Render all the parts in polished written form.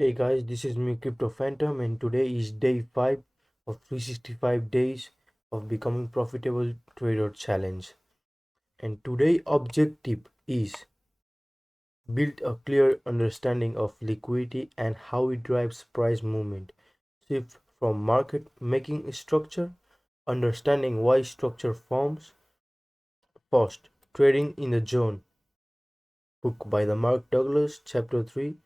Hey guys, this is me Crypto Phantom and today is day 5 of 365 days of becoming profitable trader challenge. And today objective is build a clear understanding of liquidity and how it drives price movement. Shift from market making structure, understanding why structure forms. First, trading in the zone. Book by the Mark Douglas, chapter 3.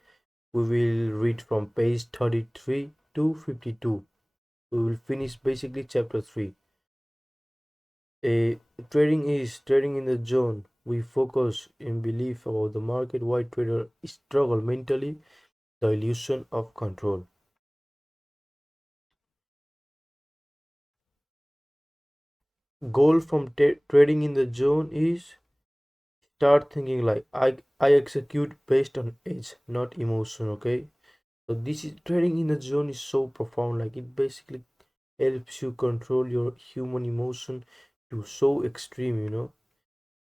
We will read from page 33 to 52. We will finish basically chapter 3. A trading is trading in the zone. We focus in belief about the market. Why trader struggle mentally? The illusion of control. Goal from trading in the zone is start thinking like I execute based on edge, not emotion. Okay, so this is trading in the zone is so profound. Like it basically helps you control your human emotion to so extreme.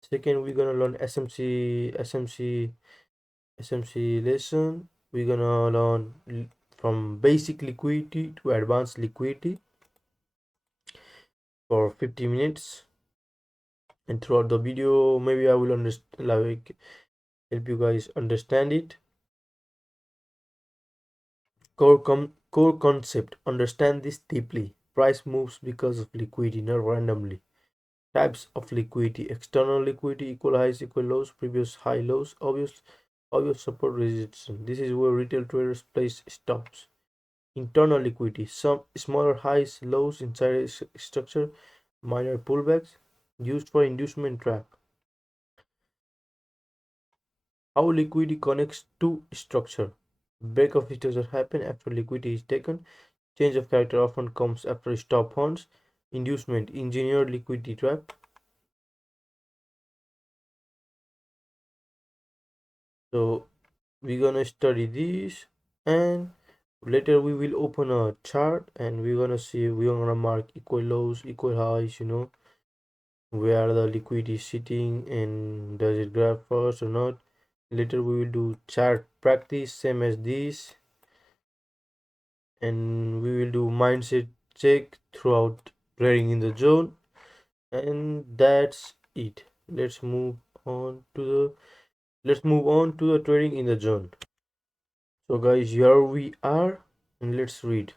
Second, we're gonna learn SMC lesson. We're gonna learn from basic liquidity to advanced liquidity for 50 minutes. And throughout the video, maybe I will understand, like, help you guys understand it. Core concept. Understand this deeply. Price moves because of liquidity, not randomly. Types of liquidity: external liquidity, equal highs, equal lows, previous high lows, obvious support resistance. This is where retail traders place stops. Internal liquidity: some smaller highs, lows inside a structure, minor pullbacks, used for inducement trap. How liquidity connects to structure. Break of structure happen after liquidity is taken. Change of character often comes after stop horns. Inducement: engineered liquidity trap. So we're gonna study this, and later we will open a chart and we're gonna mark equal lows, equal highs, where the liquidity is sitting and does it grab first or not. Later we will do chart practice same as this, and we will do mindset check throughout trading in the zone, and that's it. Let's move on to the trading in the zone. So guys, here we are, and let's read.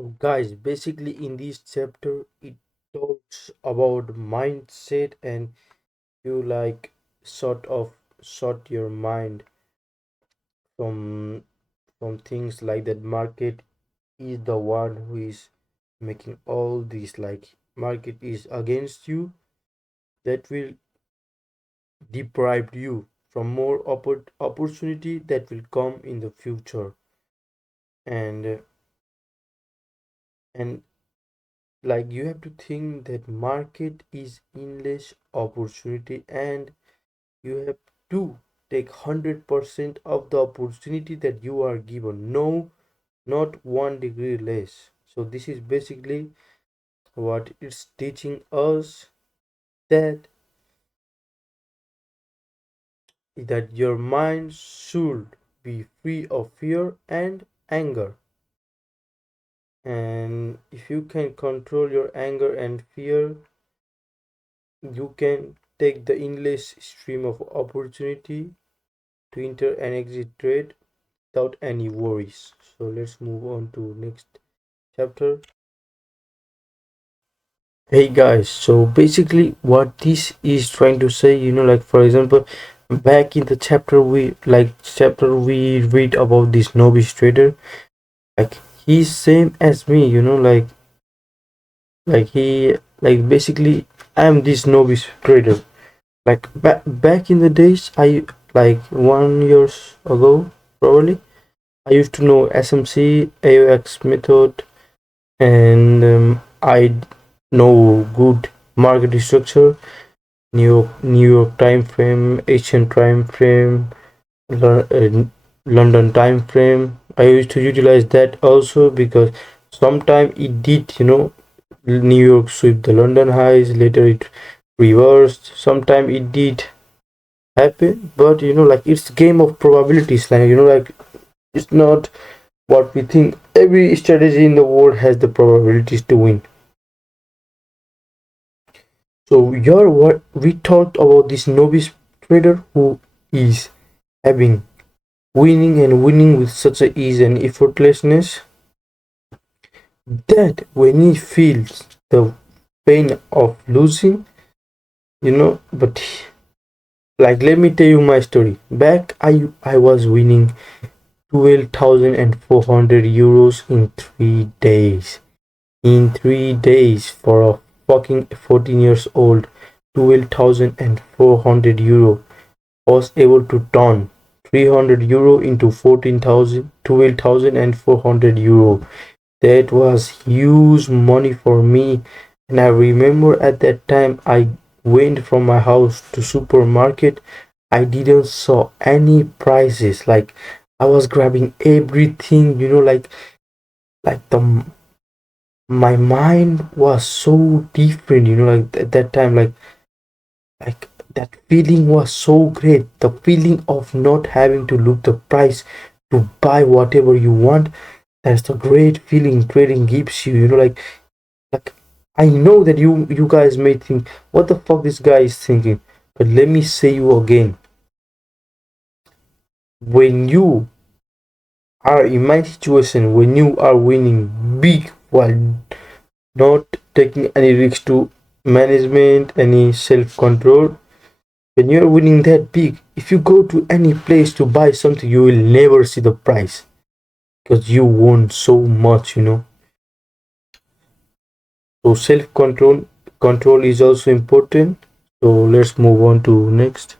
Guys, basically in this chapter it talks about mindset, and you like sort of sort your mind from things like that. Market is the one who is making all these, like market is against you, that will deprive you from more opportunity that will come in the future. And like you have to think that market is endless opportunity, and you have to take 100% of the opportunity that you are given, no, not 1 degree less. So this is basically what it's teaching us, that your mind should be free of fear and anger. And if you can control your anger and fear, you can take the endless stream of opportunity to enter and exit trade without any worries. So let's move on to next chapter. Hey guys, so basically what this is trying to say, like for example, back in the chapter we read about this novice trader. Like he's same as me, he, like basically I'm this novice trader. Like back in the days, I, like 1 years ago probably, I used to know SMC, AOX method, and I know good market structure, New York time frame, Asian time frame, London time frame. I used to utilize that also because sometime it did, New York sweep the London highs, later it reversed. Sometime it did happen, but like it's game of probabilities. Like like it's not what we think. Every strategy in the world has the probabilities to win. So here what we talked about, this novice trader who is having winning and winning with such a ease and effortlessness, that when he feels the pain of losing, but like let me tell you my story. Back I was winning 12,400 euros in 3 days. In 3 days for a fucking 14 years old, 12,400 euro was able to turn 300 euro into 14,000, 12,400 euro. That was huge money for me. And I remember at that time I went from my house to supermarket. I didn't saw any prices. Like I was grabbing everything, like the my mind was so different, like at that time, like that feeling was so great. The feeling of not having to look the price to buy whatever you want. That's the great feeling trading gives you, like I know that you guys may think what the fuck this guy is thinking, but let me say you again, when you are in my situation, when you are winning big while not taking any risks to management, any self-control, when you're winning that big, if you go to any place to buy something, you will never see the price because you won so much, so self control is also important. So let's move on to next.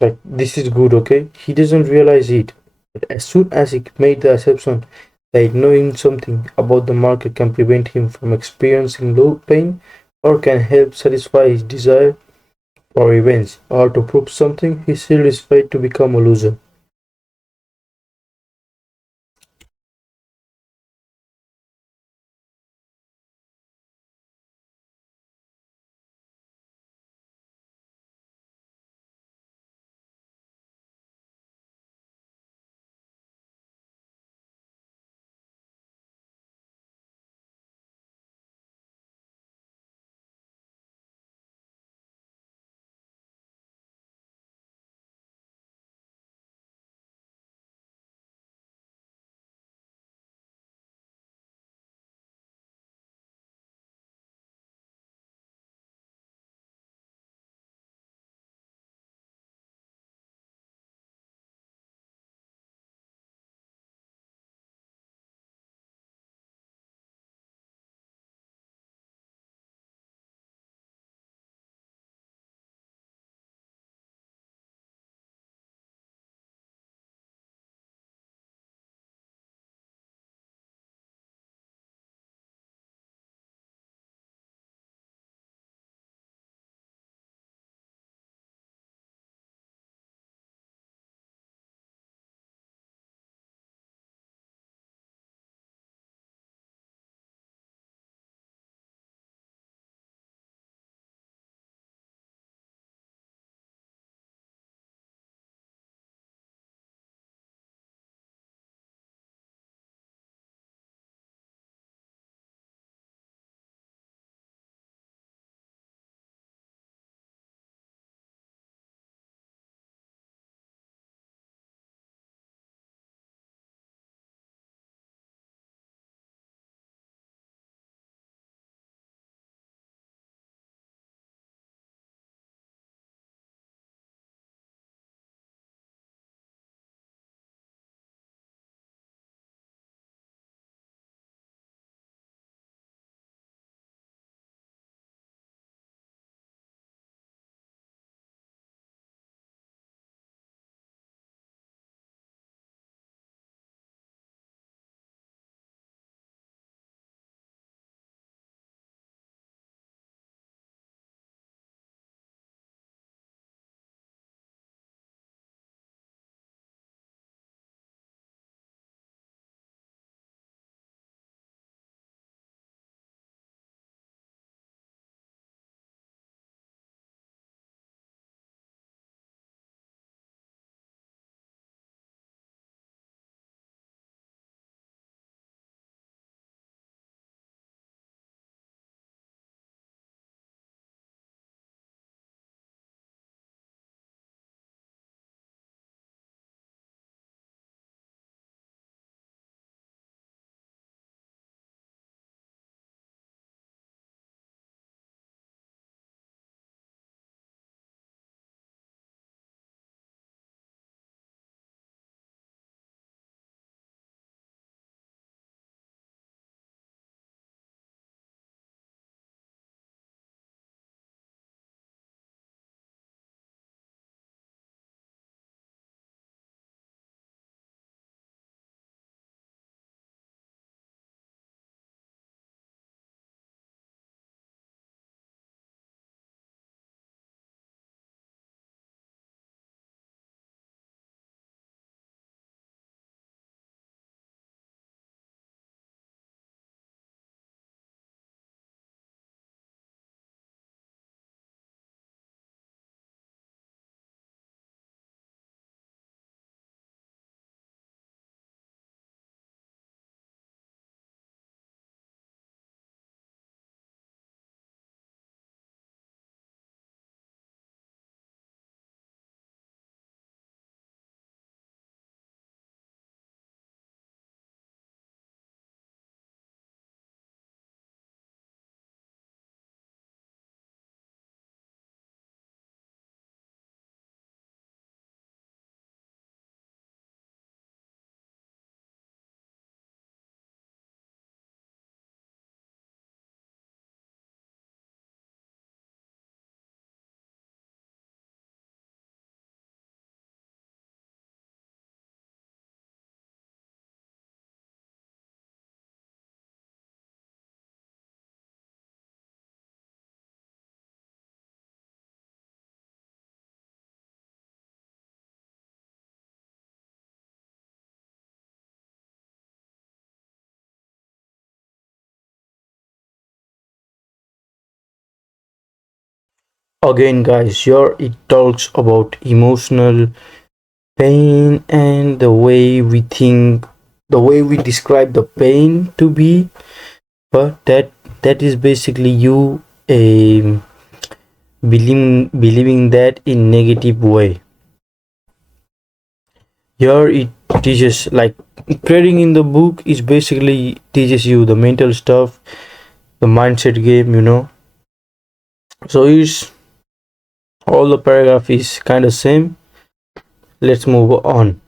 Like, this is good, okay? He doesn't realize it. But as soon as he made the assumption that knowing something about the market can prevent him from experiencing low pain or can help satisfy his desire for revenge or to prove something, he still is afraid to become a loser. Again, guys, here it talks about emotional pain and the way we think, the way we describe the pain to be, but that is basically you believing that in negative way. Here it teaches, like, trading in the book is basically teaches you the mental stuff, the mindset game, so it's all the paragraph is kind of same. Let's move on.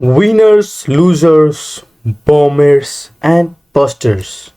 Winners, losers, bombers, and busters.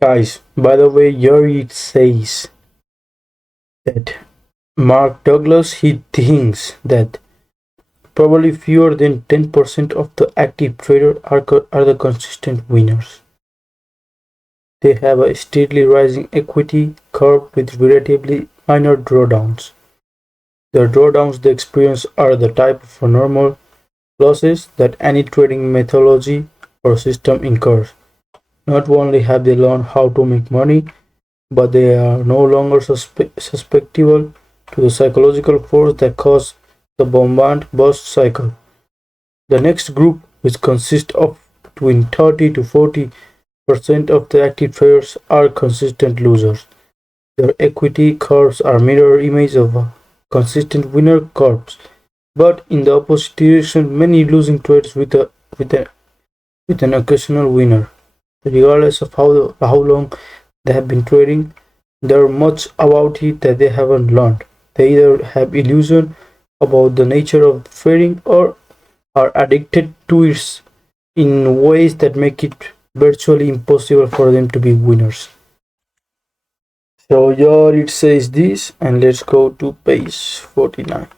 Guys, by the way, here it says that Mark Douglas he thinks that probably fewer than 10% of the active traders are the consistent winners. They have a steadily rising equity curve with relatively minor drawdowns. The drawdowns they experience are the type of normal losses that any trading methodology or system incurs. Not only have they learned how to make money, but they are no longer susceptible to the psychological force that causes the bombard bust cycle. The next group, which consists of between 30 to 40% of the active traders, are consistent losers. Their equity curves are mirror images of consistent winner curves, but in the opposite direction, many losing trades with, a, with an occasional winner. Regardless of how long they have been trading, there is much about it that they haven't learned. They either have illusion about the nature of trading or are addicted to it in ways that make it virtually impossible for them to be winners. So here it says this, and let's go to page 49.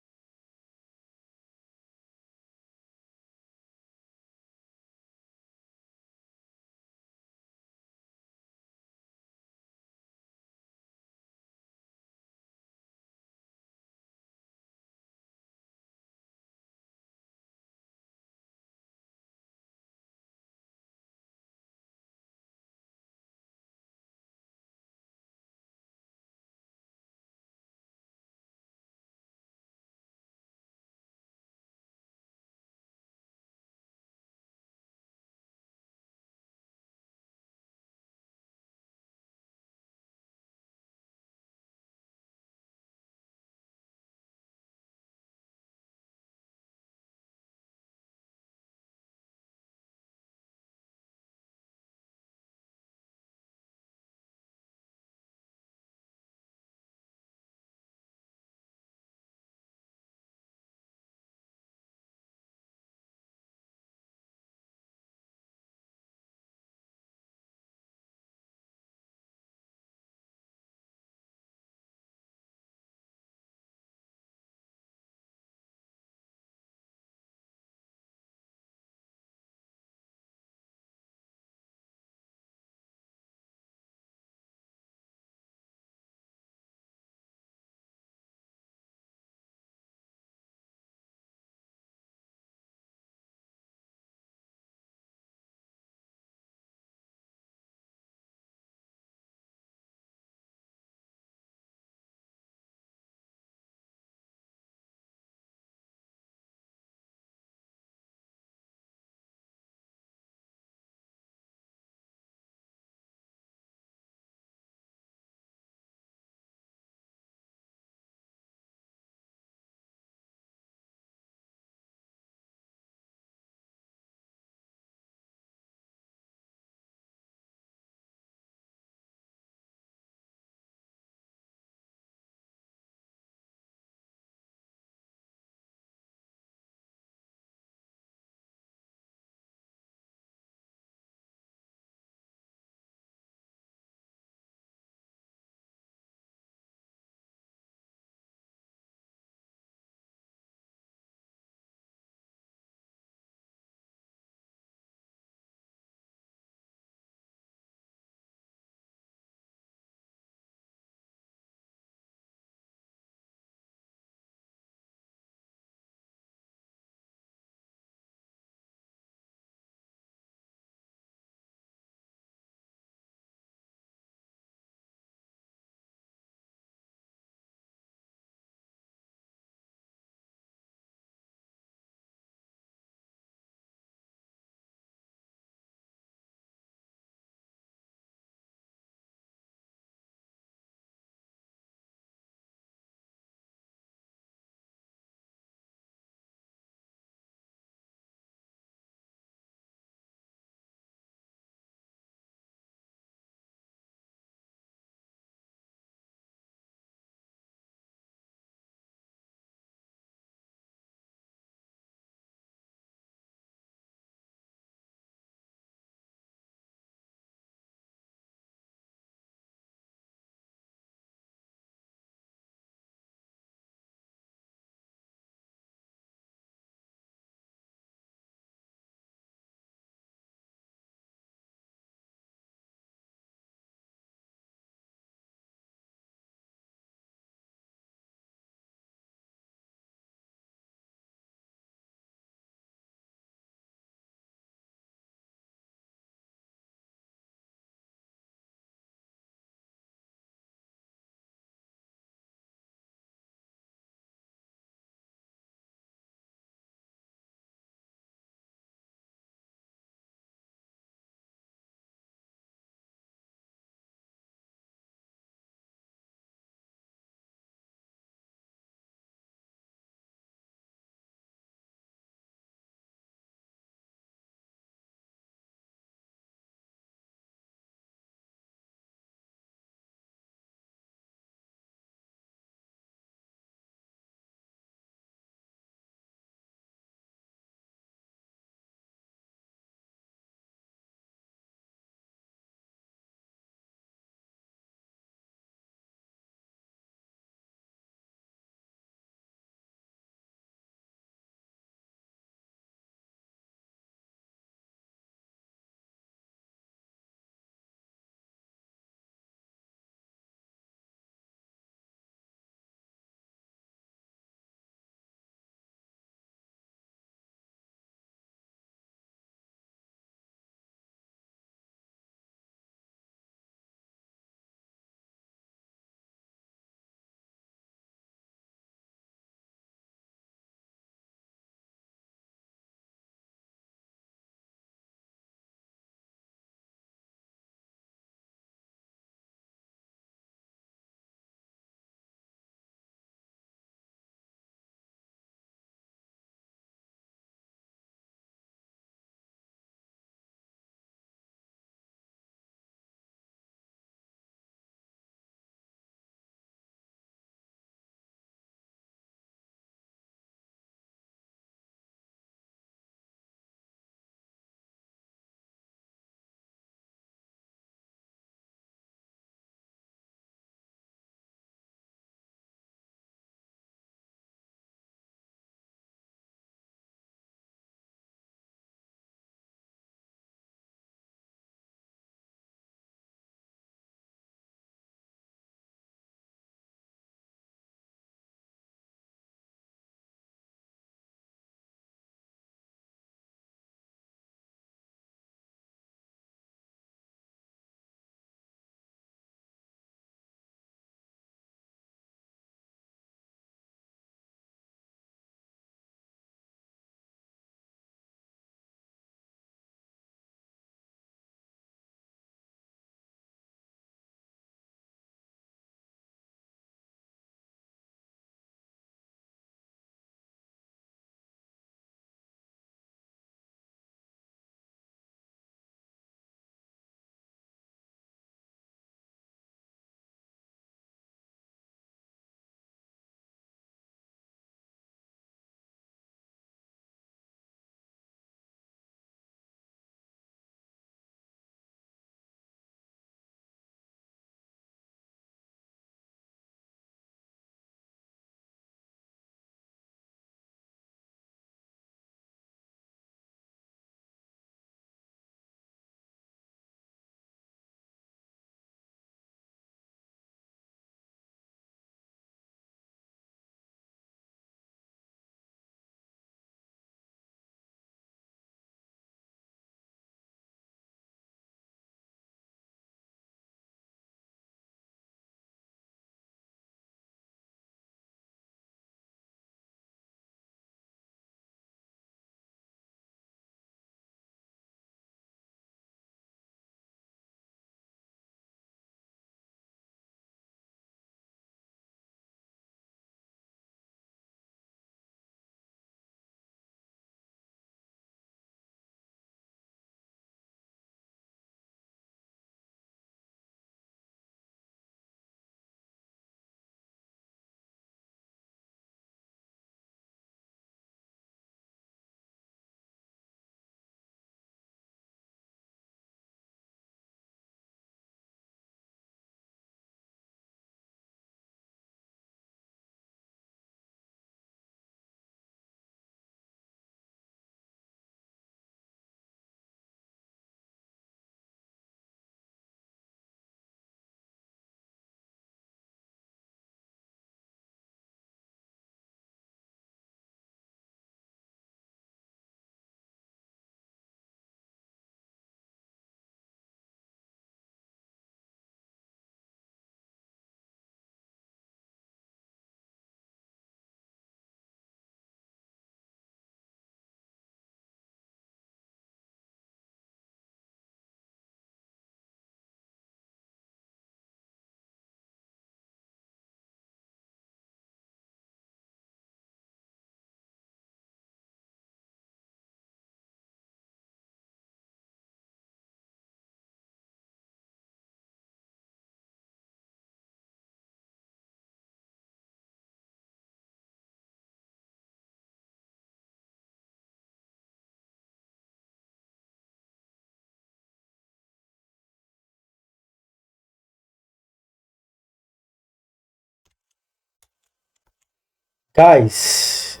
Guys,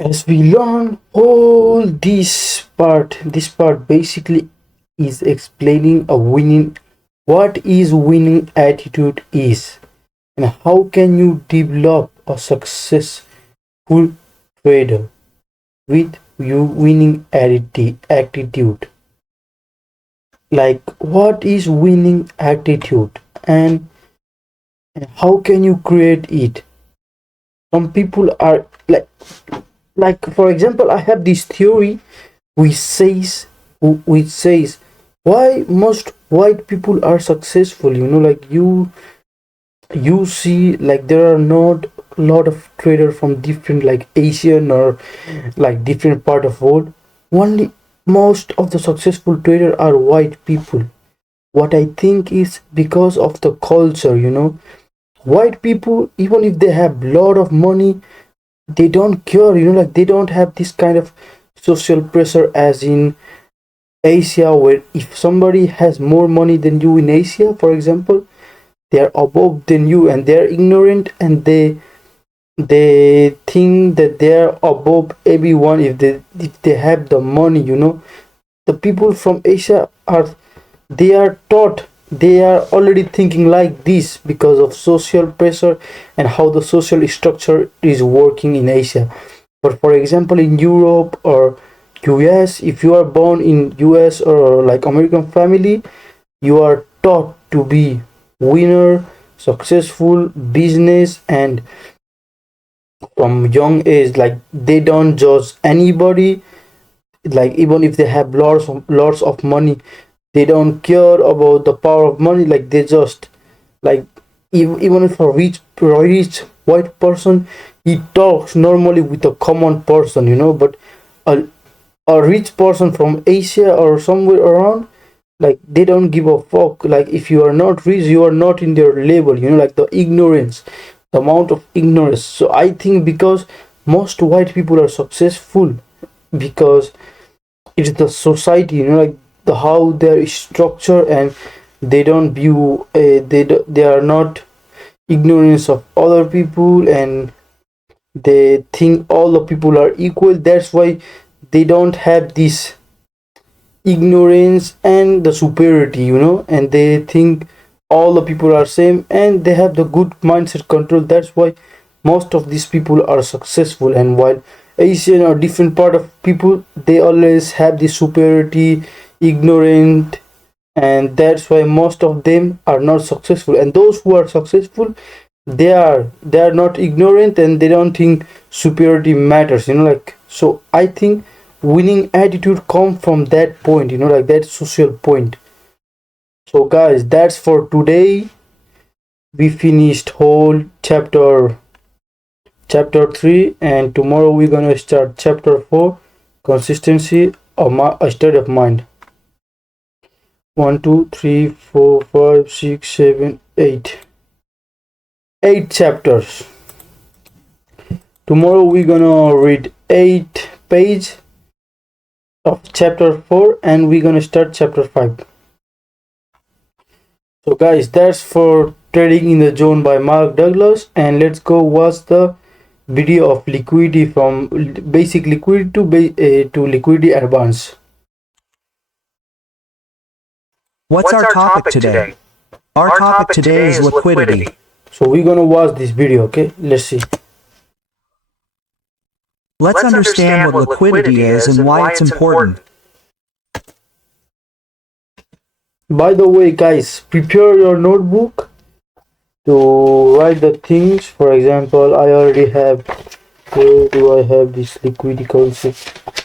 as we learn all this part basically is explaining a winning what is winning attitude is and how can you develop a successful trader with your winning attitude. Like what is winning attitude and how can you create it? Some people are like for example, I have this theory which says why most white people are successful. Like you see, like there are not a lot of traders from different like Asian or like different part of world. Only most of the successful traders are white people. What I think is because of the culture. White people, even if they have lot of money, they don't care. Like they don't have this kind of social pressure as in Asia, where if somebody has more money than you in Asia, for example, they are above than you and they are ignorant and they think that they are above everyone if they have the money. The people from Asia are taught, they are already thinking like this because of social pressure and how the social structure is working in Asia. But for example, in Europe or US, if you are born in US or like American family, you are taught to be winner, successful business, and from young age, like they don't judge anybody. Like even if they have lots of money, they don't care about the power of money. Like they just like even if a rich white person, he talks normally with a common person. But a, a rich person from Asia or somewhere around, like they don't give a fuck. Like if you are not rich, you are not in their level. Like the ignorance, the amount of ignorance. So I think because most white people are successful because it's the society. Like the how they're structured, and they don't view they are not ignorance of other people, and they think all the people are equal. That's why they don't have this ignorance and the superiority. And they think all the people are same and they have the good mindset control. That's why most of these people are successful. And while Asian or different part of people, they always have this superiority, ignorant, and that's why most of them are not successful. And those who are successful, they are not ignorant and they don't think superiority matters. Like, so I think winning attitude come from that point, like that social point. So guys, that's for today. We finished whole chapter 3, and tomorrow we're gonna start chapter 4, consistency of a state of mind. 1 2 3 4 5 6 7 8 8 chapters. Tomorrow we're gonna read 8 page of chapter 4 and we're gonna start chapter 5. So guys, that's for Trading in the Zone by Mark Douglas, and let's go watch the video of liquidity from basic liquidity to liquidity advance. What's our topic today? Our topic today is liquidity. So we're gonna watch this video, okay? Let's see. Let's understand what liquidity is and why it's important. By the way, guys, prepare your notebook to write the things. For example, I already have, where do I have this liquidity concept?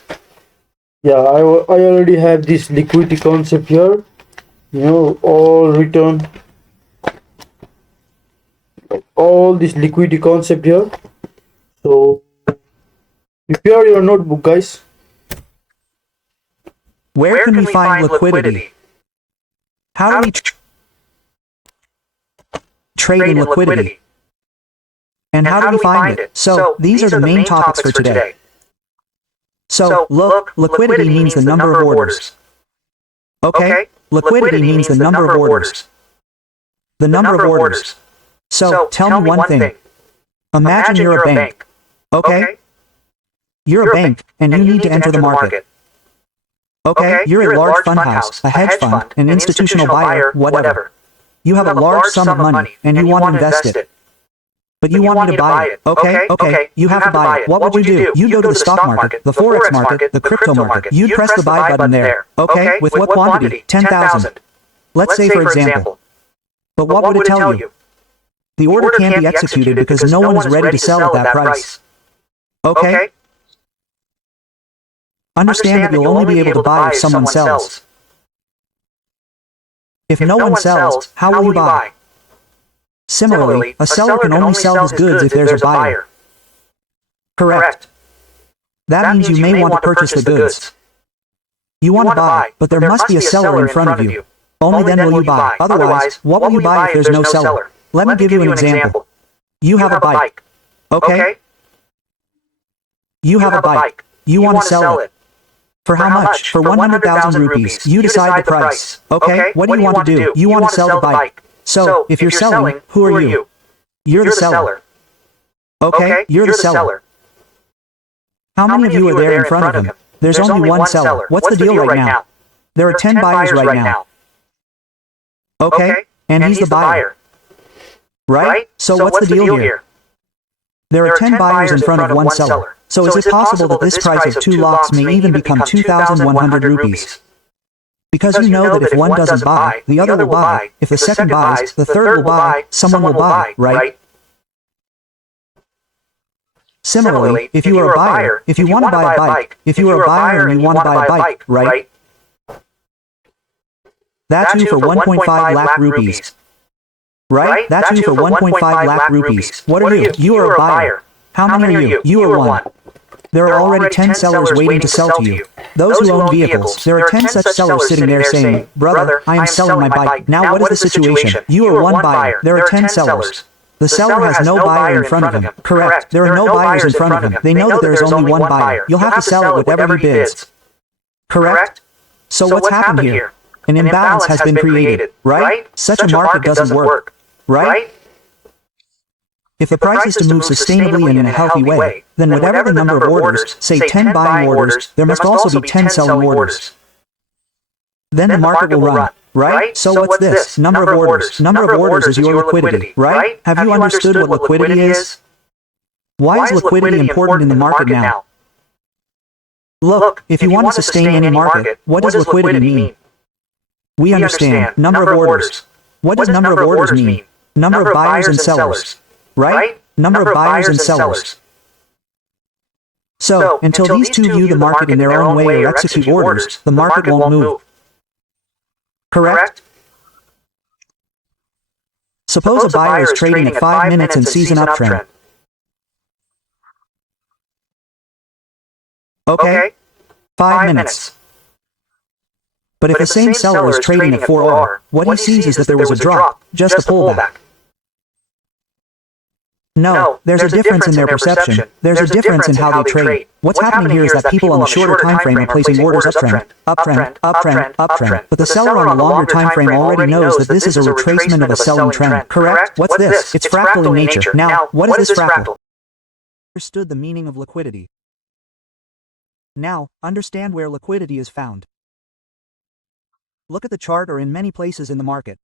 Yeah, I already have this liquidity concept here, all written, all this liquidity concept here. So prepare your notebook, guys. Where can we find liquidity? How do we trade in liquidity? And how do we find it? So, these are the main topics for today. So, look, liquidity means the number of orders. Okay? Liquidity means the number of orders. The number of orders. So, tell me one thing. Imagine you're a bank. Okay? You're a bank, and you need to enter the market. Okay? You're a large fund house, a hedge fund, an institutional buyer, whatever. You have a large sum of money, and you want to invest it. But you want me to buy it. Okay, you have to buy it. What would you do? You'd go to the stock market, the forex market, the crypto market. You'd press the buy button there. Okay, with what quantity? 10,000. Let's say for example. But what would it tell you? The order can't be executed because no one is ready to sell at that price. Okay? Understand that you'll only be able to buy if someone sells. If no one sells, how will you buy? Similarly, a seller can only sell his goods if there's a buyer. Correct. That means you may want to purchase the goods. You want to buy, but there must be a seller in front of you. Only then will you buy. Otherwise, what will you buy if there's no seller? Let me give you an example. You have a bike. Okay? You have a bike. You want to sell it. For how much? For 100,000 rupees. You decide the price. Okay? What do you want to do? You want to sell the bike. So, if you're selling, who are you? You're the seller. Okay? You're the seller. How many of you are there in front of him? There's only one seller. What's the deal right now? There are 10 buyers right now. Okay? And he's the buyer. Right? So what's the deal here? There are 10 buyers in front of one seller. So is it possible that this price of 2 lakhs may even become 2,100 rupees? Because you know that if one doesn't buy, the other will buy. If the second buys, the third will buy, someone will buy, right? Similarly, if you are a buyer, if you want to buy a bike, if you are a buyer and you want to buy a bike, right? That's you for 1.5 lakh rupees. Right? That's you for 1.5 lakh rupees. What are you? You are a buyer. How many are you? You are one. There are already 10 sellers waiting to sell to you. Those who own vehicles, there are 10 such sellers sitting there saying, "Brother, I am selling my bike." Now what is the situation? You are one buyer. There are 10 sellers. The seller has no buyer in front of him. Correct. There are no buyers in front of him. They know that there is only one buyer. You'll have to sell it whatever he bids. Correct? So what's happened here? An imbalance has been created, right? Such a market doesn't work, right? If the price is to move sustainably and in a healthy way, then whatever the number of orders, say 10 buying orders, there must also be 10 selling orders. Then the market will run, right? So what's this? Number of orders. Number of orders is your liquidity, right? Have you understood what liquidity is? Why is liquidity important in the market now? Look, if you want to sustain any market, what does liquidity mean? We understand. Number of orders. What does number of orders mean? Number of buyers and sellers. Right? Number of buyers and sellers. So, until these two view the market in their own way or execute orders, the market won't move. Correct? Suppose a buyer is trading at 5 minutes and sees an uptrend. Okay? 5 minutes. But if the same seller is trading at 4 hour, what he sees is that there was a drop, just a pullback. No, there's a difference in their perception. There's a difference in how they trade. What's happening here is that people on the shorter time frame are placing orders uptrend, uptrend, uptrend, uptrend. But the seller on the longer time frame already knows that this is a retracement of a selling trend. Correct? What's this? It's fractal in nature. Now, what is this fractal? Understood the meaning of liquidity. Now, understand where liquidity is found. Look at the chart or in many places in the market.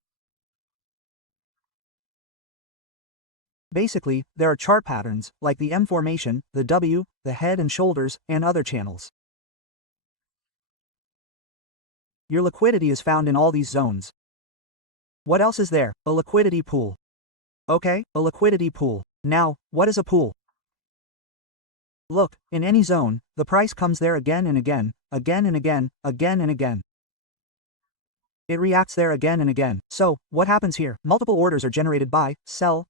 Basically, there are chart patterns, like the M formation, the W, the head and shoulders, and other channels. Your liquidity is found in all these zones. What else is there? A liquidity pool. Okay, a liquidity pool. Now, what is a pool? Look, in any zone, the price comes there again and again, again and again, again and again. It reacts there again and again. So, what happens here? Multiple orders are generated buy, sell,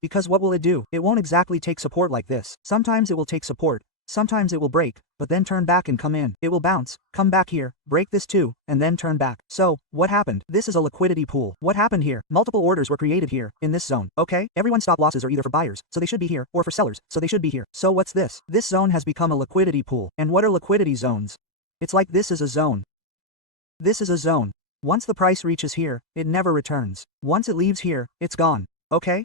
because what will it do? It won't exactly take support like this. Sometimes it will take support, sometimes it will break, but then turn back and come in. It will bounce, come back here, break this too, and then turn back. So, what happened? This is a liquidity pool. What happened here? Multiple orders were created here, in this zone. Okay, everyone's stop losses are either for buyers, so they should be here, or for sellers, so they should be here. So what's this? This zone has become a liquidity pool. And what are liquidity zones? It's like this is a zone. This is a zone. Once the price reaches here, it never returns. Once it leaves here, it's gone. Okay?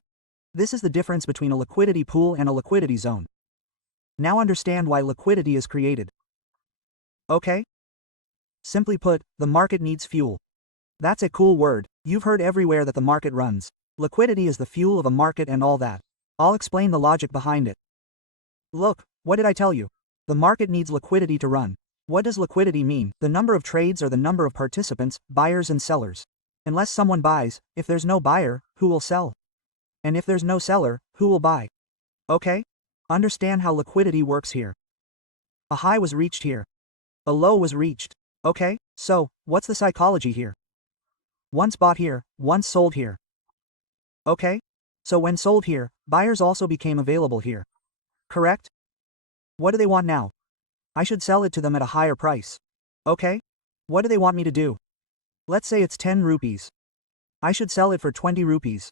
This is the difference between a liquidity pool and a liquidity zone. Now understand why liquidity is created. Okay? Simply put, the market needs fuel. That's a cool word. You've heard everywhere that the market runs. Liquidity is the fuel of a market and all that. I'll explain the logic behind it. Look, what did I tell you? The market needs liquidity to run. What does liquidity mean? The number of trades or the number of participants, buyers and sellers. Unless someone buys, if there's no buyer, who will sell? And if there's no seller, who will buy? Okay? Understand how liquidity works here. A high was reached here. A low was reached. Okay, so, what's the psychology here? Once bought here, once sold here. Okay? So when sold here, buyers also became available here. Correct? What do they want now? I should sell it to them at a higher price. Okay? What do they want me to do? Let's say it's 10 rupees. I should sell it for 20 rupees.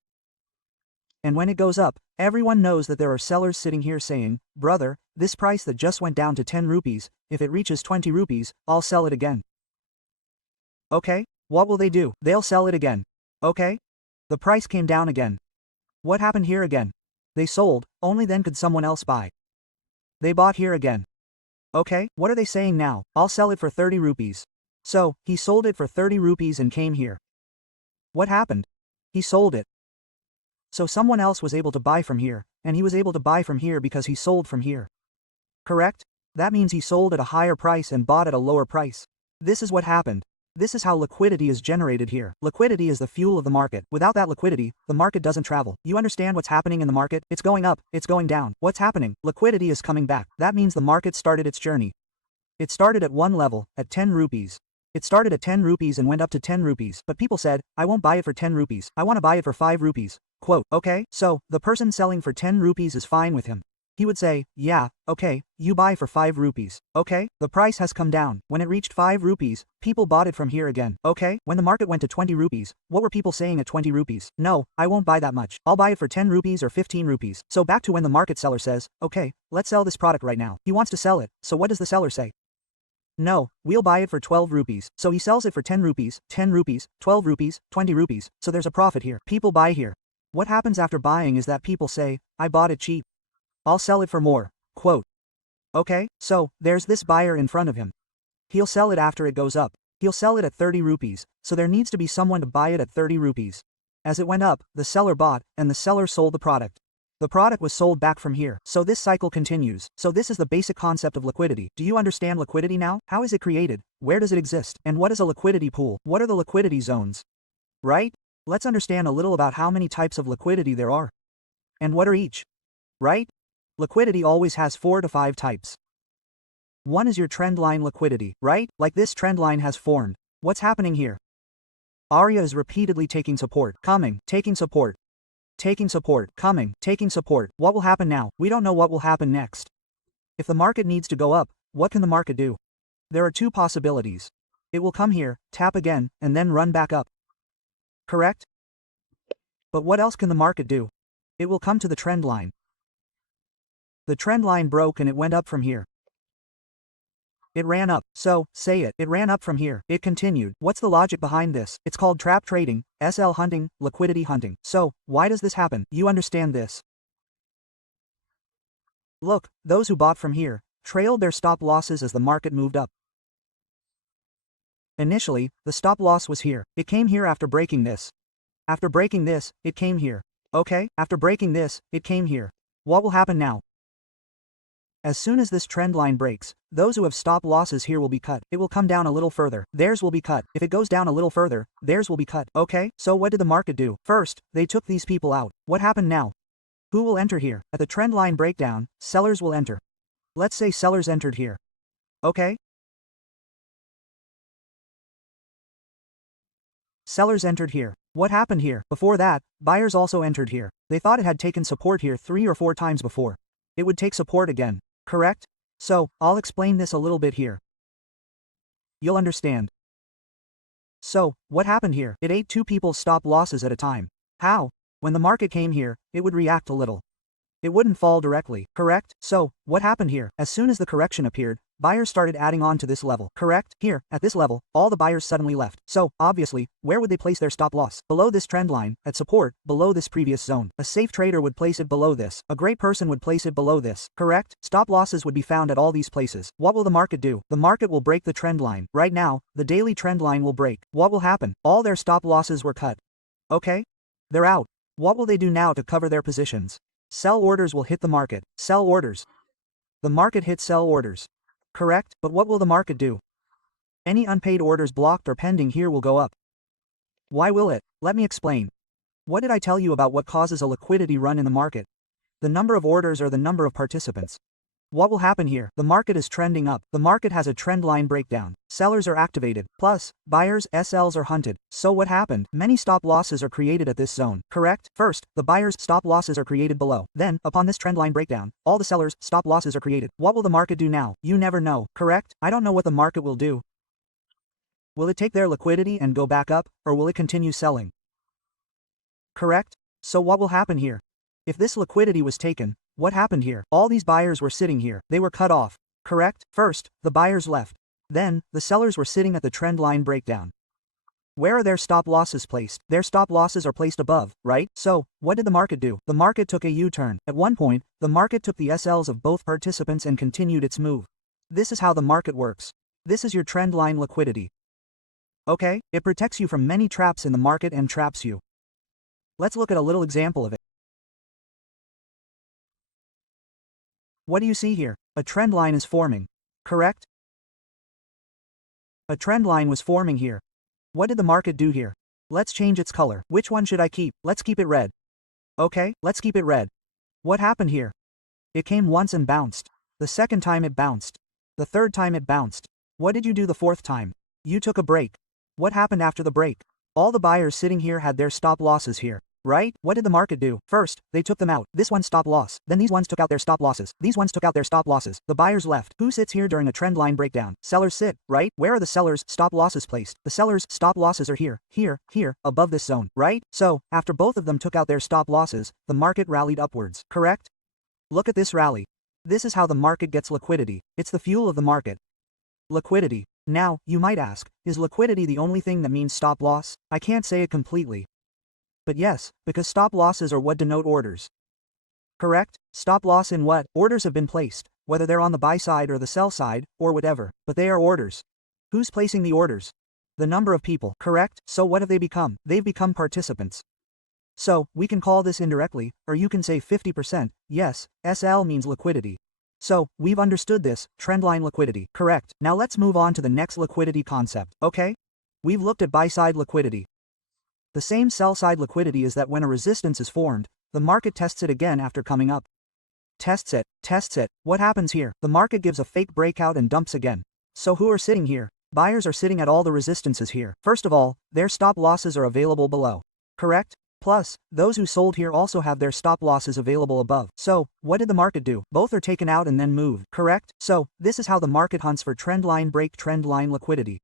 And when it goes up, everyone knows that there are sellers sitting here saying, brother, this price that just went down to 10 rupees, if it reaches 20 rupees, I'll sell it again. Okay? What will they do? They'll sell it again. Okay? The price came down again. What happened here again? They sold, only then could someone else buy. They bought here again. Okay, what are they saying now? I'll sell it for 30 rupees. So, he sold it for 30 rupees and came here. What happened? He sold it. So someone else was able to buy from here, and he was able to buy from here because he sold from here. Correct? That means he sold at a higher price and bought at a lower price. This is what happened. This is how liquidity is generated here. Liquidity is the fuel of the market. Without that liquidity, the market doesn't travel. You understand what's happening in the market? It's going up, it's going down. What's happening? Liquidity is coming back. That means the market started its journey. It started at one level, at 10 rupees. It started at 10 rupees and went up to 10 rupees. But people said, I won't buy it for 10 rupees. I want to buy it for 5 rupees. Quote, okay, so, the person selling for 10 rupees is fine with him. He would say, yeah, okay, you buy for 5 rupees. Okay, the price has come down. When it reached 5 rupees, people bought it from here again. Okay, when the market went to 20 rupees, what were people saying at 20 rupees? No, I won't buy that much. I'll buy it for 10 rupees or 15 rupees. So back to when the market seller says, okay, let's sell this product right now. He wants to sell it, so what does the seller say? No, we'll buy it for 12 rupees. So he sells it for 10 rupees, 10 rupees, 12 rupees, 20 rupees. So there's a profit here. People buy here. What happens after buying is that people say, I bought it cheap. I'll sell it for more. Quote. Okay, so, there's this buyer in front of him. He'll sell it after it goes up. He'll sell it at 30 rupees, so there needs to be someone to buy it at 30 rupees. As it went up, the seller bought, and the seller sold the product. The product was sold back from here. So this cycle continues. So this is the basic concept of liquidity. Do you understand liquidity now? How is it created? Where does it exist? And what is a liquidity pool? What are the liquidity zones? Right? Let's understand a little about how many types of liquidity there are. And what are each? Right? Liquidity always has 4 to 5 types. One is your trendline liquidity, right? Like this trend line has formed. What's happening here? Arya is repeatedly taking support, coming, taking support, coming, taking support. What will happen now? We don't know what will happen next. If the market needs to go up, what can the market do? There are 2 possibilities. It will come here, tap again, and then run back up. Correct? But what else can the market do? It will come to the trend line. The trend line broke and it went up from here. It ran up. So, say it. It ran up from here. It continued. What's the logic behind this? It's called trap trading, SL hunting, liquidity hunting. So, why does this happen? You understand this. Look, those who bought from here trailed their stop losses as the market moved up. Initially, the stop loss was here. It came here after breaking this. After breaking this, it came here. Okay, after breaking this, it came here. What will happen now? As soon as this trend line breaks, those who have stop losses here will be cut. It will come down a little further. Theirs will be cut. If it goes down a little further, theirs will be cut. Okay, so what did the market do? First, they took these people out. What happened now? Who will enter here? At the trend line breakdown, sellers will enter. Let's say sellers entered here. Okay? Sellers entered here. What happened here? Before that, buyers also entered here. They thought it had taken support here 3 or 4 times before. It would take support again. Correct? So, I'll explain this a little bit here. You'll understand. So, what happened here? It ate 2 people's stop losses at a time. How? When the market came here, it would react a little. It wouldn't fall directly. Correct? So, what happened here? As soon as the correction appeared, buyers started adding on to this level, correct? Here, at this level, all the buyers suddenly left. So, obviously, where would they place their stop loss? Below this trend line, at support, below this previous zone. A safe trader would place it below this. A great person would place it below this, correct? Stop losses would be found at all these places. What will the market do? The market will break the trend line. Right now, the daily trend line will break. What will happen? All their stop losses were cut. Okay? They're out. What will they do now to cover their positions? Sell orders will hit the market. Sell orders. The market hits sell orders. Correct? But what will the market do? Any unpaid orders blocked or pending here will go up. Why will it? Let me explain. What did I tell you about what causes a liquidity run in the market? The number of orders or the number of participants. What will happen here? The market is trending up. The market has a trend line breakdown. Sellers are activated. Plus, buyers, SLs are hunted. So what happened? Many stop losses are created at this zone. Correct? First, the buyers' stop losses are created below. Then, upon this trend line breakdown, all the sellers' stop losses are created. What will the market do now? You never know. Correct? I don't know what the market will do. Will it take their liquidity and go back up, or will it continue selling? Correct? So what will happen here? If this liquidity was taken, what happened here? All these buyers were sitting here. They were cut off. Correct? First, the buyers left. Then, the sellers were sitting at the trend line breakdown. Where are their stop losses placed? Their stop losses are placed above, right? So, what did the market do? The market took a U-turn. At one point, the market took the SLs of both participants and continued its move. This is how the market works. This is your trend line liquidity. Okay? It protects you from many traps in the market and traps you. Let's look at a little example of it. What do you see here? A trend line is forming. Correct? A trend line was forming here. What did the market do here? Let's change its color. Which one should I keep? Let's keep it red. Okay, let's keep it red. What happened here? It came once and bounced. The second time it bounced. The third time it bounced. What did you do the fourth time? You took a break. What happened after the break? All the buyers sitting here had their stop losses here. Right? What did the market do? First, they took them out. This one stop loss. Then these ones took out their stop losses. These ones took out their stop losses. The buyers left. Who sits here during a trend line breakdown? Sellers sit, right? Where are the sellers' stop losses placed? The sellers' stop losses are here, here, above this zone, right? So, after both of them took out their stop losses, the market rallied upwards, correct? Look at this rally. This is how the market gets liquidity. It's the fuel of the market. Liquidity. Now, you might ask, is liquidity the only thing that means stop loss? I can't say it completely. But yes, because stop losses are what denote orders. Correct? Stop loss in what? Orders have been placed, whether they're on the buy side or the sell side, or whatever, but they are orders. Who's placing the orders? The number of people. Correct? So what have they become? They've become participants. So, we can call this indirectly, or you can say 50%, yes, SL means liquidity. So, we've understood this, trendline liquidity. Correct. Now let's move on to the next liquidity concept, okay? We've looked at buy-side liquidity. The same sell-side liquidity is that when a resistance is formed, the market tests it again after coming up. Tests it. What happens here? The market gives a fake breakout and dumps again. So who are sitting here? Buyers are sitting at all the resistances here. First of all, their stop losses are available below. Correct? Plus, those who sold here also have their stop losses available above. So, what did the market do? Both are taken out and then moved. Correct? So, this is how the market hunts for trendline break trendline liquidity.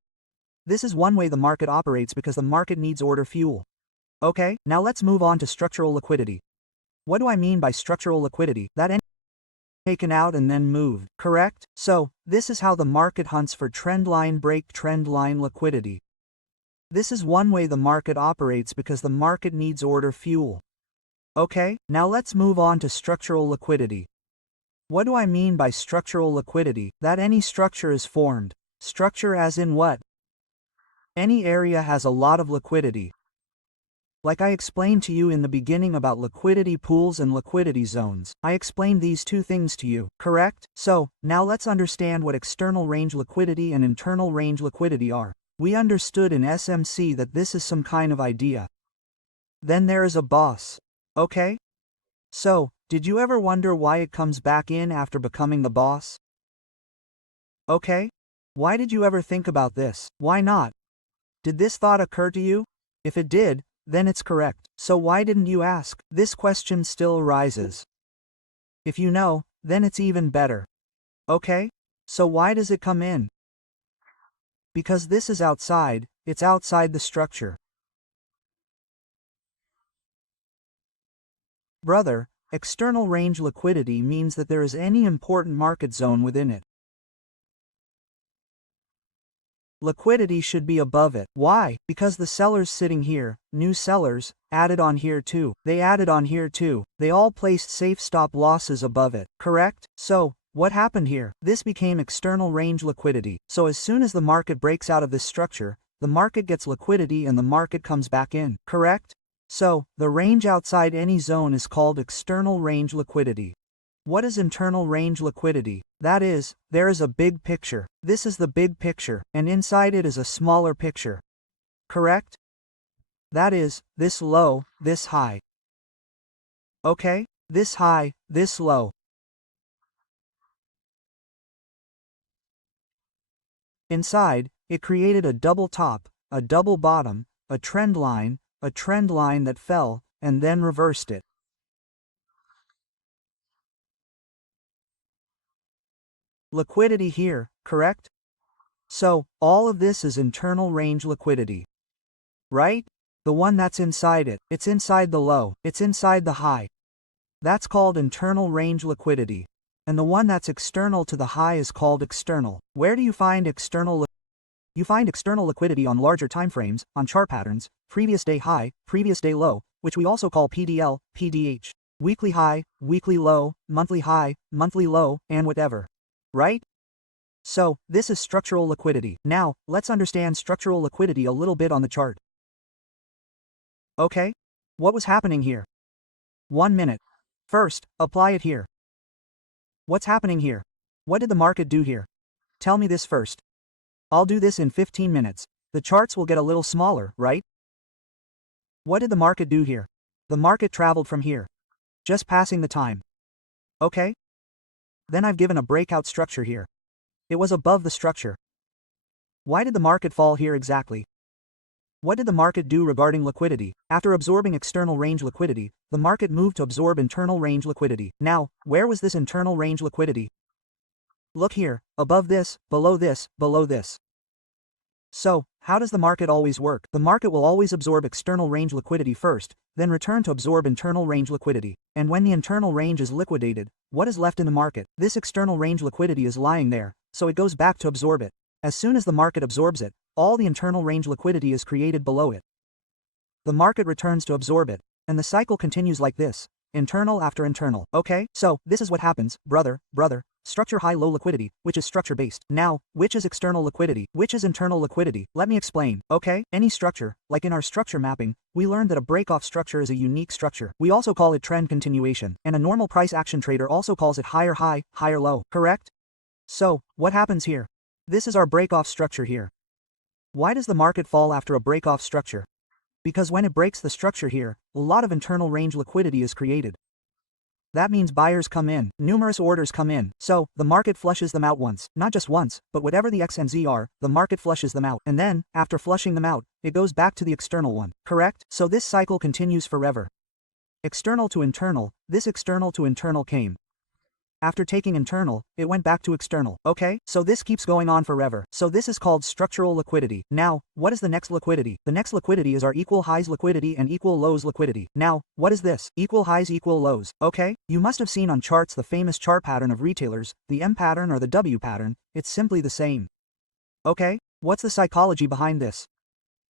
This is one way the market operates because the market needs order fuel. Okay, now let's move on to structural liquidity. What do I mean by structural liquidity? That any taken out and then moved, correct? So, this is how the market hunts for trendline break trendline liquidity. This is one way the market operates because the market needs order fuel. Okay, now let's move on to structural liquidity. What do I mean by structural liquidity? That any structure is formed. Structure as in what? Any area has a lot of liquidity. Like I explained to you in the beginning about liquidity pools and liquidity zones. I explained these two things to you, correct? So, now let's understand what external range liquidity and internal range liquidity are. We understood in SMC that this is some kind of idea. Then there is a boss. Okay? So, did you ever wonder why it comes back in after becoming the boss? Okay? Why did you ever think about this? Why not? Did this thought occur to you? If it did, then it's correct. So why didn't you ask? This question still arises. If you know, then it's even better. Okay? So why does it come in? Because this is outside, it's outside the structure. Brother, external range liquidity means that there is any important market zone within it. Liquidity should be above it. Why? Because the sellers sitting here, new sellers, added on here too. They added on here too. They all placed safe stop losses above it, correct? So, what happened here? This became external range liquidity. So as soon as the market breaks out of this structure, the market gets liquidity and the market comes back in, correct? So, the range outside any zone is called external range liquidity. What is internal range liquidity? That is, there is a big picture. This is the big picture, and inside it is a smaller picture. Correct? That is, this low, this high. Okay? This high, this low. Inside, it created a double top, a double bottom, a trend line that fell, and then reversed it. Liquidity here, correct? So, all of this is internal range liquidity. Right? The one that's inside it, it's inside the low, it's inside the high. That's called internal range liquidity. And the one that's external to the high is called external. Where do you find external liquidity? You find external liquidity on larger time frames, on chart patterns, previous day high, previous day low, which we also call PDL, PDH, weekly high, weekly low, monthly low, and whatever. Right? So, this is structural liquidity. Now, let's understand structural liquidity a little bit on the chart. Okay? What was happening here? 1 minute. First, apply it here. What's happening here? What did the market do here? Tell me this first. I'll do this in 15 minutes. The charts will get a little smaller, right? What did the market do here? The market traveled from here. Just passing the time. Okay? Then I've given a breakout structure here. It was above the structure. Why did the market fall here exactly? What did the market do regarding liquidity? After absorbing external range liquidity, the market moved to absorb internal range liquidity. Now, where was this internal range liquidity? Look here, above this, below this, below this. So, how does the market always work? The market will always absorb external range liquidity first, then return to absorb internal range liquidity. And when the internal range is liquidated, what is left in the market? This external range liquidity is lying there, so it goes back to absorb it. As soon as the market absorbs it, all the internal range liquidity is created below it. The market returns to absorb it, and the cycle continues like this, internal after internal. Okay, so this is what happens, brother, structure high-low liquidity, which is structure-based. Now, which is external liquidity? Which is internal liquidity? Let me explain, okay? Any structure, like in our structure mapping, we learned that a break-off structure is a unique structure. We also call it trend continuation, and a normal price action trader also calls it higher high, higher low, correct? So, what happens here? This is our break-off structure here. Why does the market fall after a break-off structure? Because when it breaks the structure here, a lot of internal range liquidity is created. That means buyers come in, numerous orders come in, so the market flushes them out once, not just once, but whatever the X and Z are, the market flushes them out, and then, after flushing them out, it goes back to the external one, correct? So this cycle continues forever. External to internal, this external to internal came. After taking internal, it went back to external. Okay, so this keeps going on forever. So this is called structural liquidity. Now, what is the next liquidity? The next liquidity is our equal highs liquidity and equal lows liquidity. Now, what is this? Equal highs equal lows. Okay, you must have seen on charts the famous chart pattern of retailers, the M pattern or the W pattern. It's simply the same. Okay, what's the psychology behind this?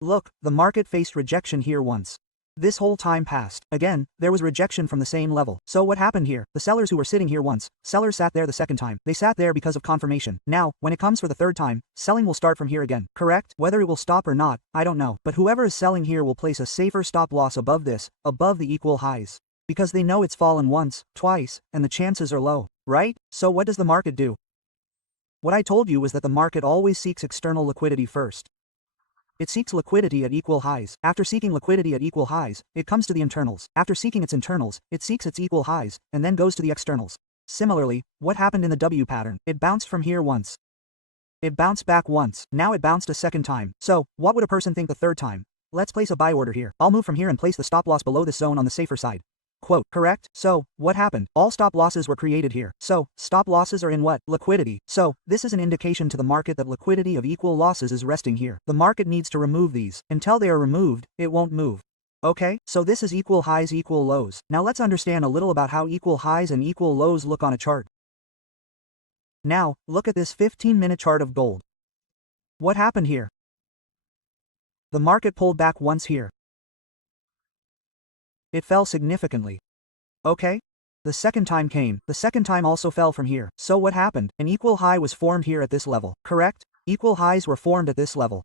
Look, the market faced rejection here once. This whole time passed. Again, there was rejection from the same level. So what happened here? The sellers who were sitting here once, sellers sat there the second time. They sat there because of confirmation. Now, when it comes for the third time, selling will start from here again. Correct? Whether it will stop or not, I don't know. But whoever is selling here will place a safer stop loss above this, above the equal highs. Because they know it's fallen once, twice, and the chances are low. Right? So what does the market do? What I told you was that the market always seeks external liquidity first. It seeks liquidity at equal highs. After seeking liquidity at equal highs, it comes to the internals. After seeking its internals, it seeks its equal highs, and then goes to the externals. Similarly, what happened in the W pattern? It bounced from here once. It bounced back once. Now it bounced a second time. So, what would a person think the third time? Let's place a buy order here. I'll move from here and place the stop loss below this zone on the safer side. Quote, correct? So, what happened? All stop losses were created here. So, stop losses are in what? Liquidity. So, this is an indication to the market that liquidity of equal losses is resting here. The market needs to remove these. Until they are removed, it won't move. Okay, so this is equal highs equal lows. Now let's understand a little about how equal highs and equal lows look on a chart. Now, look at this 15-minute chart of gold. What happened here? The market pulled back once here. It fell significantly. Okay? The second time came. The second time also fell from here. So what happened? An equal high was formed here at this level. Correct? Equal highs were formed at this level.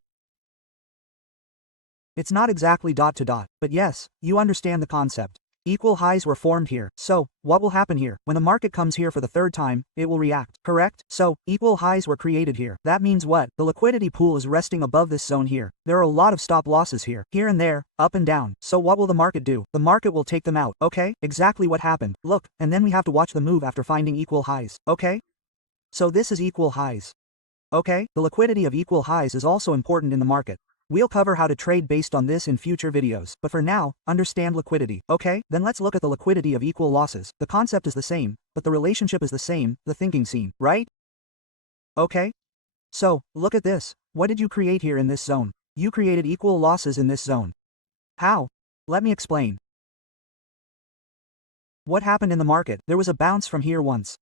It's not exactly dot to dot, but yes, you understand the concept. Equal highs were formed here. So, what will happen here? When the market comes here for the third time, it will react. Correct? So, equal highs were created here. That means what? The liquidity pool is resting above this zone here. There are a lot of stop losses here and there, up and down. So what will the market do? The market will take them out. Okay? Exactly what happened. Look, and then we have to watch the move after finding equal highs. Okay? So this is equal highs. Okay? The liquidity of equal highs is also important in the market. We'll cover how to trade based on this in future videos, but for now, understand liquidity. Okay, then let's look at the liquidity of equal losses. The concept is the same, but the relationship is the same, the thinking scene, right? Okay? So, look at this. What did you create here in this zone? You created equal losses in this zone. How? Let me explain. What happened in the market? There was a bounce from here once.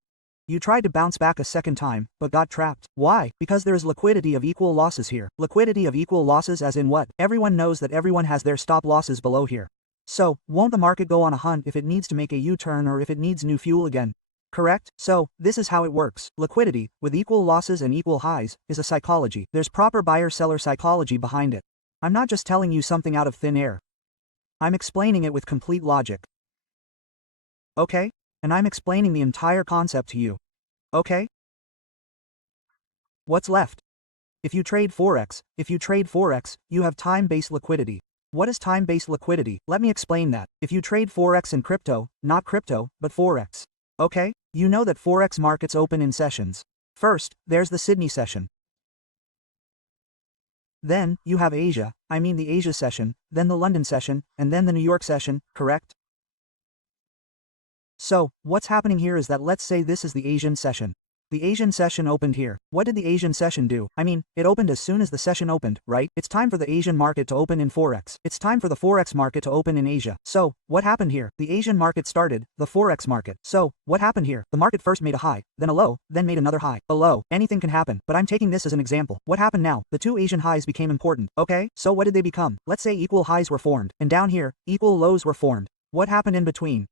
You tried to bounce back a second time, but got trapped. Why? Because there is liquidity of equal losses here. Liquidity of equal losses as in what? Everyone knows that everyone has their stop losses below here. So, won't the market go on a hunt if it needs to make a U-turn or if it needs new fuel again? Correct? So, this is how it works. Liquidity, with equal losses and equal highs, is a psychology. There's proper buyer-seller psychology behind it. I'm not just telling you something out of thin air. I'm explaining it with complete logic. Okay? And I'm explaining the entire concept to you. Okay? What's left? If you trade Forex, you have time-based liquidity. What is time-based liquidity? Let me explain that. If you trade Forex in crypto, not crypto, but Forex. Okay? You know that Forex markets open in sessions. First, there's the Sydney session. Then, you have the Asia session, then the London session, and then the New York session, correct? So, what's happening here is that let's say this is the Asian session. The Asian session opened here. What did the Asian session do? It opened as soon as the session opened, right? It's time for the Asian market to open in Forex. It's time for the Forex market to open in Asia. So, what happened here? The Asian market started, the Forex market. So, what happened here? The market first made a high, then a low, then made another high. A low. Anything can happen, but I'm taking this as an example. What happened now? The two Asian highs became important, okay? So what did they become? Let's say equal highs were formed, and down here, equal lows were formed. What happened in between?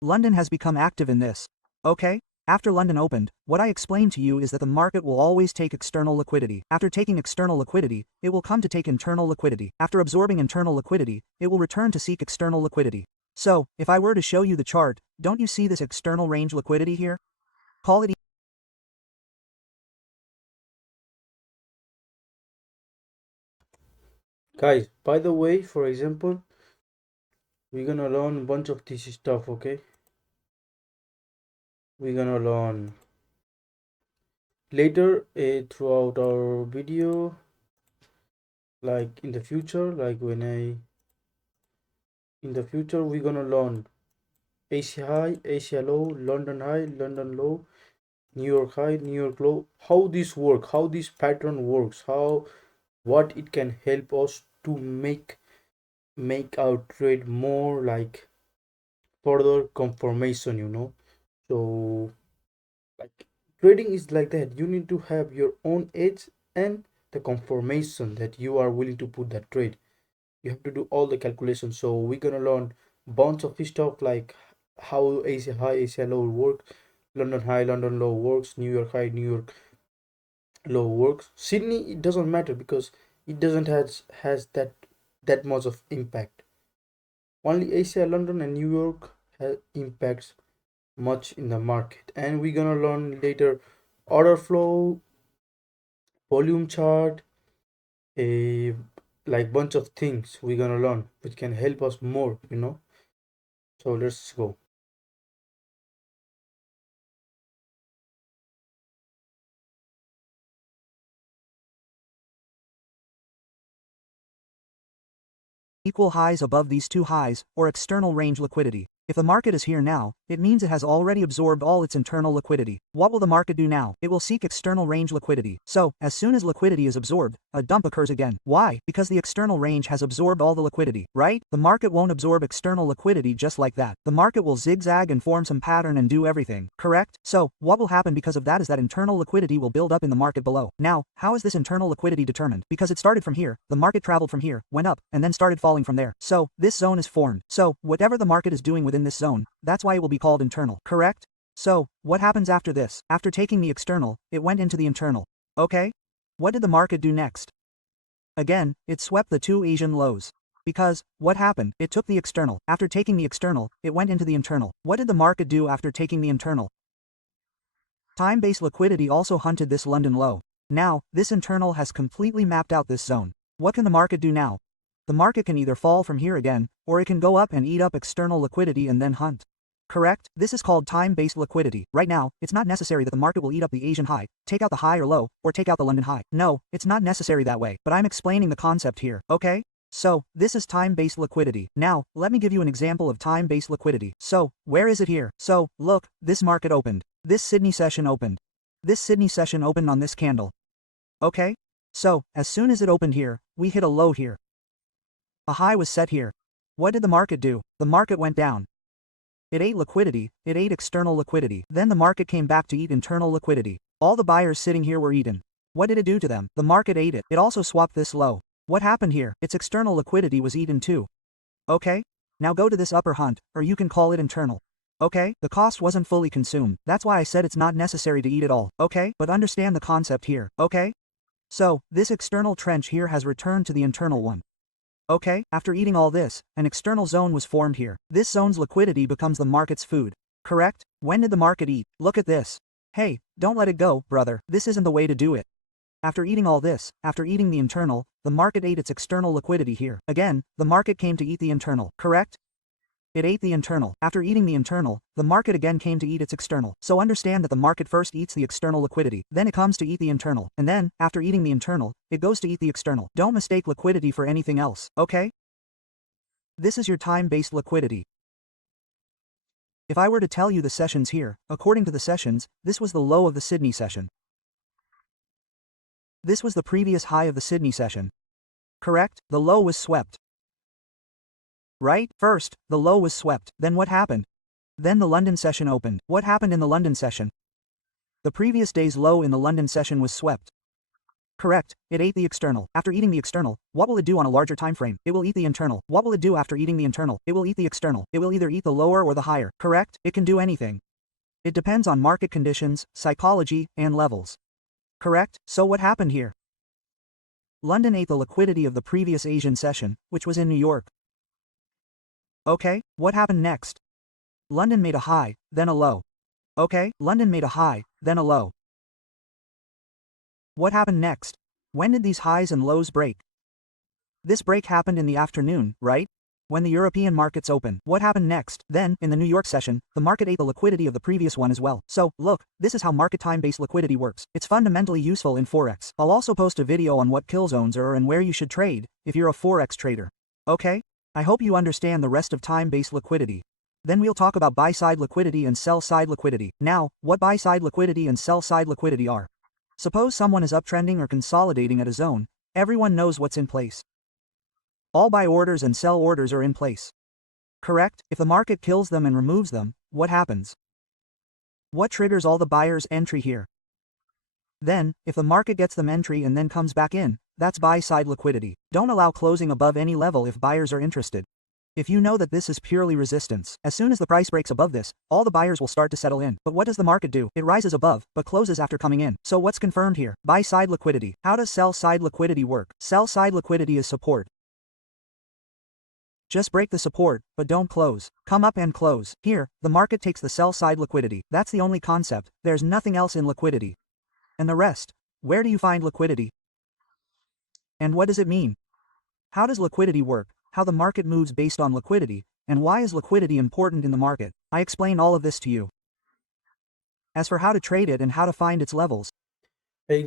London has become active in this. Okay? After London opened, what I explained to you is that the market will always take external liquidity. After taking external liquidity, it will come to take internal liquidity. After absorbing internal liquidity, it will return to seek external liquidity. So, if I were to show you the chart, don't you see this external range liquidity here? Call it Guys, by the way, for example, we're gonna learn a bunch of this stuff, okay? We're gonna learn later throughout our video, like in the future, in the future, we're gonna learn Asia high, Asia low, London high, London low, New York high, New York low, how this work, how this pattern works, how what it can help us to make our trade more like further confirmation, so like trading is like that. You need to have your own edge and the confirmation that you are willing to put that trade. You have to do all the calculations. So we're gonna learn bunch of stuff like how Asia high, Asia low works, London high, London low works, New York high, New York low works. Sydney, it doesn't matter because it doesn't has that much of impact. Only Asia, London, and New York has impacts much in the market. And we're gonna learn later order flow, volume chart, a like bunch of things we're gonna learn which can help us more. So let's go. equal highs above these two highs, or external range liquidity. If the market is here now, it means it has already absorbed all its internal liquidity. What will the market do now? It will seek external range liquidity. So, as soon as liquidity is absorbed, a dump occurs again. Why? Because the external range has absorbed all the liquidity, right? The market won't absorb external liquidity just like that. The market will zigzag and form some pattern and do everything, correct? So, what will happen because of that is that internal liquidity will build up in the market below. Now, how is this internal liquidity determined? Because it started from here, the market traveled from here, went up, and then started falling from there. So, this zone is formed. So, whatever the market is doing within this zone, that's why it will be called internal, correct? So, what happens after this? After taking the external, it went into the internal. Okay? What did the market do next? Again, it swept the two Asian lows. Because, what happened? It took the external. After taking the external, it went into the internal. What did the market do after taking the internal? Time-based liquidity also hunted this London low. Now, this internal has completely mapped out this zone. What can the market do now? The market can either fall from here again, or it can go up and eat up external liquidity and then hunt. Correct? This is called time-based liquidity. Right now, it's not necessary that the market will eat up the Asian high, take out the high or low, or take out the London high. No, it's not necessary that way, but I'm explaining the concept here, okay? So, this is time-based liquidity. Now, let me give you an example of time-based liquidity. So, where is it here? So, look, this market opened. This Sydney session opened. This Sydney session opened on this candle. Okay? So, as soon as it opened here, we hit a low here. A high was set here. What did the market do? The market went down. It ate liquidity, it ate external liquidity. Then the market came back to eat internal liquidity. All the buyers sitting here were eaten. What did it do to them? The market ate it. It also swapped this low. What happened here? Its external liquidity was eaten too. Okay? Now go to this upper hunt, or you can call it internal. Okay? The cost wasn't fully consumed. That's why I said it's not necessary to eat it all. Okay? But understand the concept here. Okay? So, this external trench here has returned to the internal one. Okay, after eating all this, an external zone was formed here. This zone's liquidity becomes the market's food. Correct? When did the market eat? Look at this. Hey, don't let it go, brother. This isn't the way to do it. After eating all this, after eating the internal, the market ate its external liquidity here. Again, the market came to eat the internal. Correct? It ate the internal. After eating the internal, the market again came to eat its external. So understand that the market first eats the external liquidity, then it comes to eat the internal, and then, after eating the internal, it goes to eat the external. Don't mistake liquidity for anything else, okay? This is your time-based liquidity. If I were to tell you the sessions here, according to the sessions, this was the low of the Sydney session. This was the previous high of the Sydney session. Correct? The low was swept. Right? First, the low was swept. Then what happened? Then the London session opened. What happened in the London session? The previous day's low in the London session was swept. Correct. It ate the external. After eating the external, what will it do on a larger time frame? It will eat the internal. What will it do after eating the internal? It will eat the external. It will either eat the lower or the higher. Correct? It can do anything. It depends on market conditions, psychology, and levels. Correct? So what happened here? London ate the liquidity of the previous Asian session, which was in New York. Okay, what happened next? London made a high, then a low. Okay, London made a high, then a low. What happened next? When did these highs and lows break? This break happened in the afternoon, right? When the European markets open. What happened next? Then, in the New York session, the market ate the liquidity of the previous one as well. So, look, this is how market time-based liquidity works. It's fundamentally useful in Forex. I'll also post a video on what kill zones are and where you should trade, if you're a Forex trader. Okay? I hope you understand the rest of time-based liquidity. Then we'll talk about buy-side liquidity and sell-side liquidity. Now, what buy-side liquidity and sell-side liquidity are. Suppose someone is uptrending or consolidating at a zone, everyone knows what's in place. All buy orders and sell orders are in place. Correct? If the market kills them and removes them, what happens? What triggers all the buyers' entry here? Then, if the market gets them entry and then comes back in, that's buy-side liquidity. Don't allow closing above any level if buyers are interested. If you know that this is purely resistance, as soon as the price breaks above this, all the buyers will start to settle in. But what does the market do? It rises above, but closes after coming in. So what's confirmed here? Buy-side liquidity. How does sell-side liquidity work? Sell-side liquidity is support. Just break the support, but don't close. Come up and close. Here, the market takes the sell-side liquidity. That's the only concept. There's nothing else in liquidity. And the rest? Where do you find liquidity? And what does it mean? How does liquidity work? How the market moves based on liquidity, and why is liquidity important in the market? I explain all of this to you. As for how to trade it and how to find its levels. Hey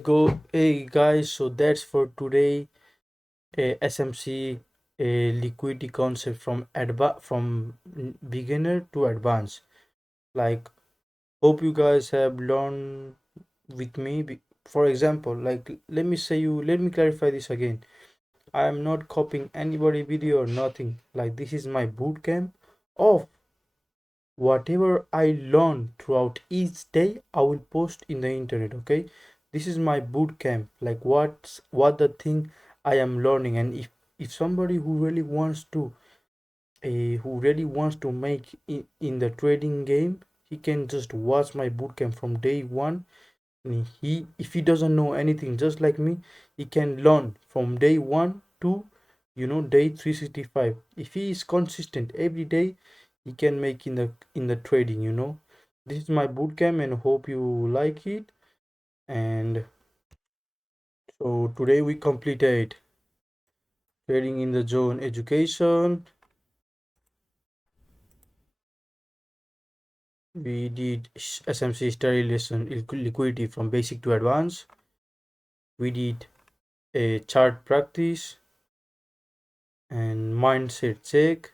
guys, so that's for today. SMC a liquidity concept from beginner to advanced. Like, hope you guys have learned with me. For example, like, let me clarify this again. I am not copying anybody video or nothing. Like, this is my boot camp of whatever I learn throughout each day. I will post in the internet. Okay, this is my boot camp. Like, what the thing I am learning. And if somebody who really wants to make in the trading game, he can just watch my bootcamp from day one. And he, if he doesn't know anything, just like me, he can learn from day one to day 365. If he is consistent every day, he can make in the trading. This is my bootcamp and hope you like it. And so today we completed trading in the zone education. We did SMC study lesson liquidity from basic to advanced. We did a chart practice and mindset check.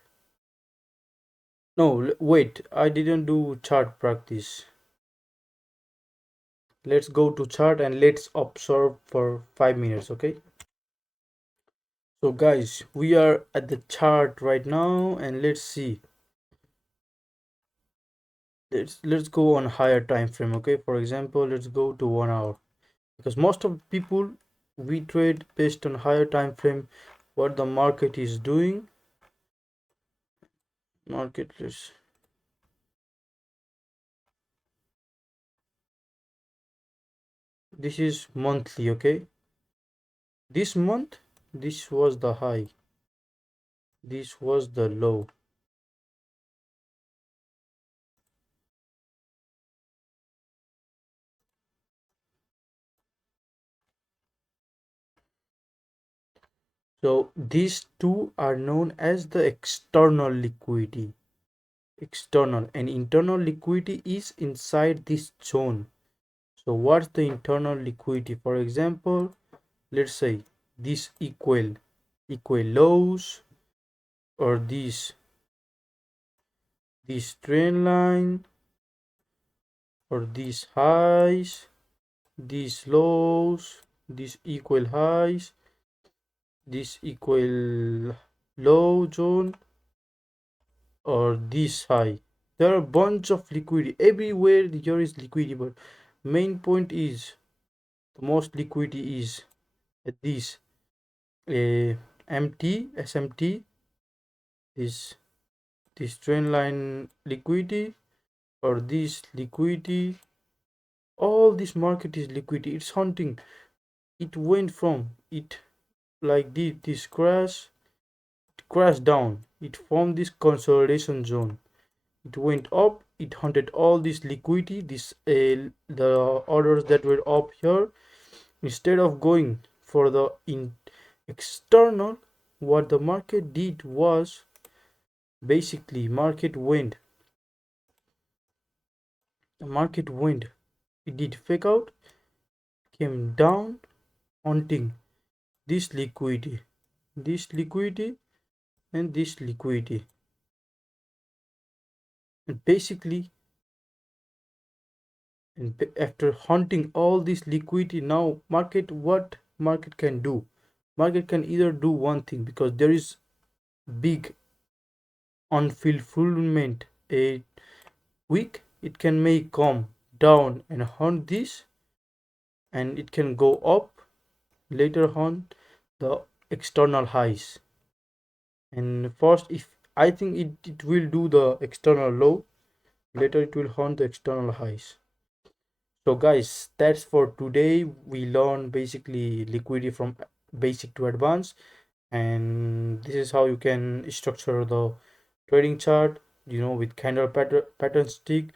No, wait, I didn't do chart practice. Let's go to chart and let's observe for 5 minutes, okay? So guys, we are at the chart right now and let's see. Let's go on higher time frame, okay? For example, let's go to 1 hour. Because most of people, we trade based on higher time frame, what the market is doing. Market, this is monthly, okay? This month, this was the high, this was the low. So these two are known as the external liquidity. External and internal liquidity is inside this zone. So what's the internal liquidity? For example, let's say this equal lows, or this trend line, or these highs, these lows, these equal highs, this equal low zone, or this high. There are a bunch of liquidity everywhere. There is liquidity, but main point is the most liquidity is at this MT SMT, this trend line liquidity, or this liquidity. All this market is liquidity. It's hunting. It went from it like this crash, it crashed down, it formed this consolidation zone, it went up, it hunted all this liquidity, the orders that were up here. Instead of going for the external, what the market did was basically the market went, it did fake out, came down, hunting this liquidity and this liquidity. And basically, and after hunting all this liquidity, now what market can do, market can either do one thing, because there is big unfulfillment a week, it can make come down and hunt this, and it can go up later on the external highs. And first, if I think it will do the external low, later it will hunt the external highs. So guys, that's for today. We learn basically liquidity from basic to advanced, and this is how you can structure the trading chart, with candle pattern stick.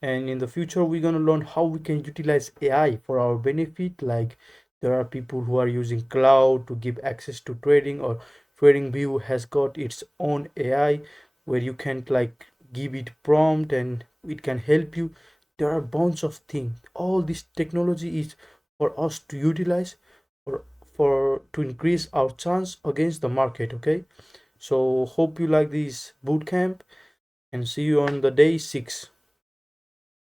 And in the future, we're gonna learn how we can utilize AI for our benefit. Like, there are people who are using cloud to give access to trading, or TradingView has got its own AI where you can like give it prompt and it can help you. There are a bunch of things. All this technology is for us to utilize for to increase our chance against the market. Okay, so hope you like this bootcamp and see you on the day 6.